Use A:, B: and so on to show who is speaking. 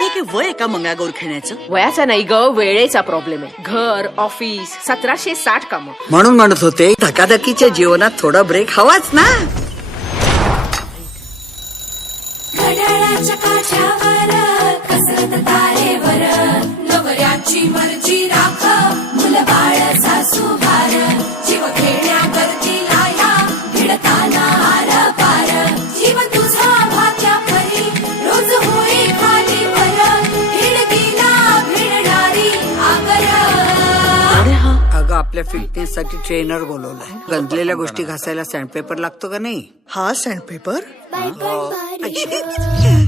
A: हे काय वय आहे का मंगळागौर खेळण्याचं?
B: वयाचा नाही ग वेळेचा प्रॉब्लेम आहे. घर ऑफिस सतराशे साठ कामं.
A: म्हणून म्हणत होते धकाधकीच्या जीवनात थोडा ब्रेक हवाच ना. आपल्या फिटनेससाठी ट्रेनर बोलवलाय गंजलेल्या गोष्टी घासायला सँडपेपर लागतो का नाही?
C: हा सँडपेपर